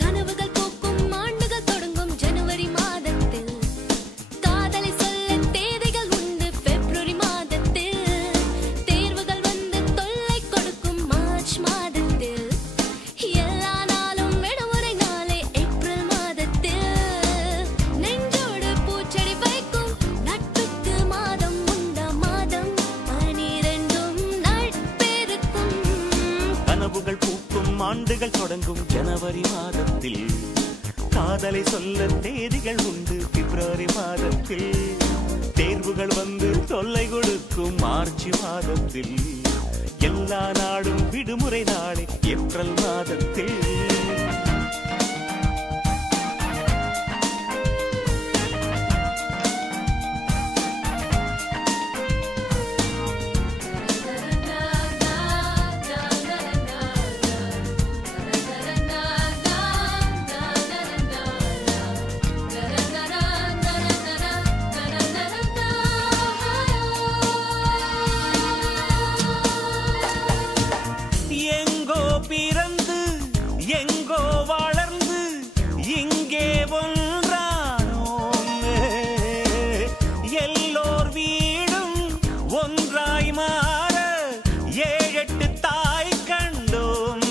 கனவுகள் பூக்கும் ஆண்டுகள் தொடங்கும் ஜனவரி மாதத்தில் காதலை சொல்ல தேதிகள் உண்டு பிப்ரவரி மாதத்தில் தேர்வுகள் வந்து தொல்லை கொடுக்கும் மார்ச் மாதத்தில் எல்லா நாளும் விடுமுறை நாளே ஏப்ரல் மாதத்தில் நெஞ்சோடு பூச்செடி வைக்கும் நட்புக்கு மாதம் உண்டா மாதம் 12 நட்பெருக்கும் கனவுகள் பூக்கும் ஆண்டுகள் தொடங்கும் ஜனவரி மாதத்தில் காதலை சொல்ல தேதிகள் உண்டு பிப்ரவரி மாதத்தில் தேர்வுகள் வந்து தொல்லை கொடுக்கும் மார்ச் மாதத்தில் எல்லா நாடும் விடுமுறை நாளே ஏப்ரல் மாதத்தில் எங்கோ பிறந்து எங்கோ வளர்ந்து இங்கே ஒன்றானோம் எல்லோர் வீடும் ஒன்றாய் மாற 7-8 தாய் கண்டோம்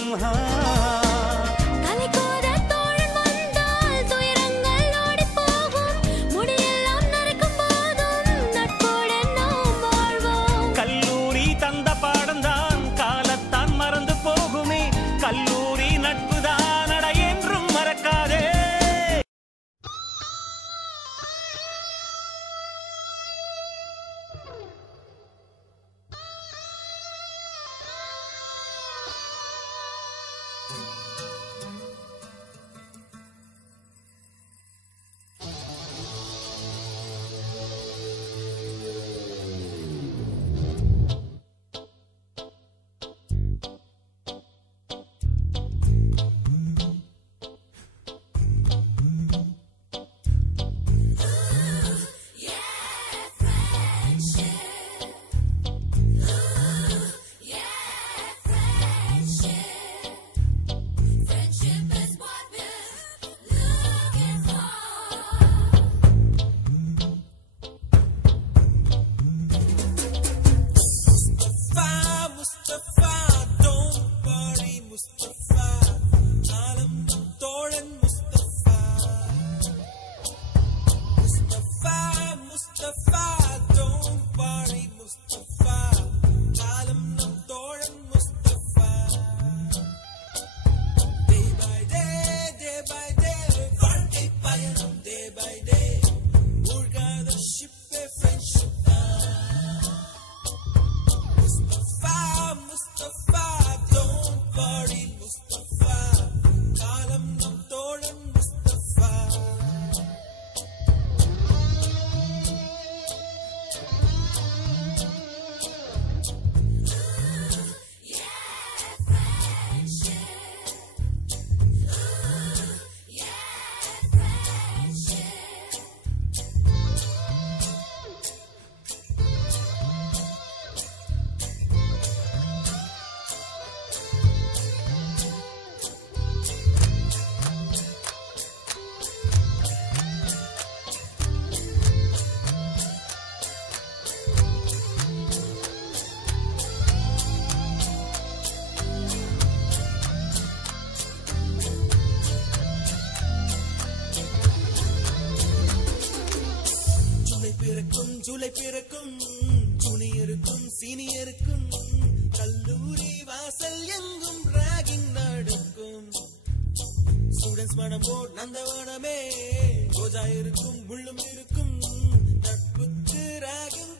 தலைக்கோத தோழன் வந்தால் துயரங்கள் ஓடிப் போகும் முடியெல்லாம் நரைக்கும் போதும் நட்போடு நாம் வாழ்வோம் கல்லூரி தந்த பாடம்தான் காலத்தான் மறந்து போகுமே கல்லூரி நட்புதான் அட என்றும் மறக்காதே ஜூலை பிறக்கும் ஜூனியருக்கும் சீனியருக்கும் கல்லூரி வாசல் எங்கும் ராகிங் நடக்கும் ஸ்டூடெண்ட்ஸ் மனம் போட் நந்தவனமே ரோஜா இருக்கும் முள்ளும் இருக்கும் நட்புக்கு ராகிங்